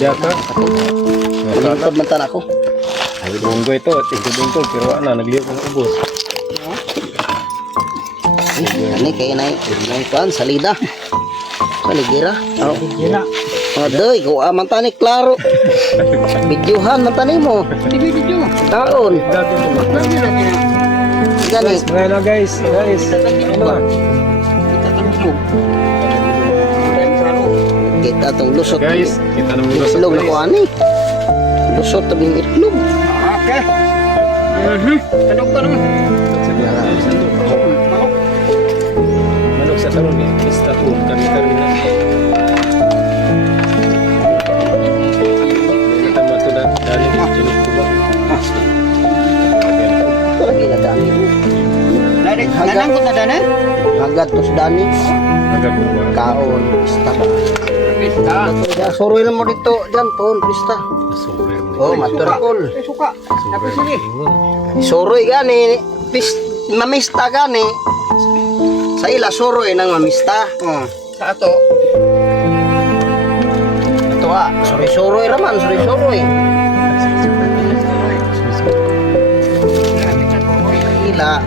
Diyata. Lingkod man tan ako. Ay, bunggo ito. Tingko-tingko. Pero ano, nagliyok ng ubos. Ani kay nay kuan salida. Saligira. Oh. Gina. Adoy, ko aman tani klaro. Videohan man tani mo. Video. Taon. Dati mo. Gani. Ngayon na guys. Guys. Ano? Kita tong lusot. Guys, kita naman yung Itlog na ko ani. Lusot tabing itlog. Okay. Kadok ka naman. Manok sa tarong eh. Kista po. Kami-kami na. Kita mo ito na. Dali. Chinig ko ba? Ito lagi na dani. Nanangkot na dana? Agad to sa dani. Agad mo ba? Kaon, pista ba. Pista. Soroy na mo dito, dyan po, pista. Sure mo. Oh, maturkol. Suka. Tapos sige. Soroy gani, mamista gani. Sa ila soroy nang mamista. Oh. Sa ato. Ito soroy raman, soroy. Ila.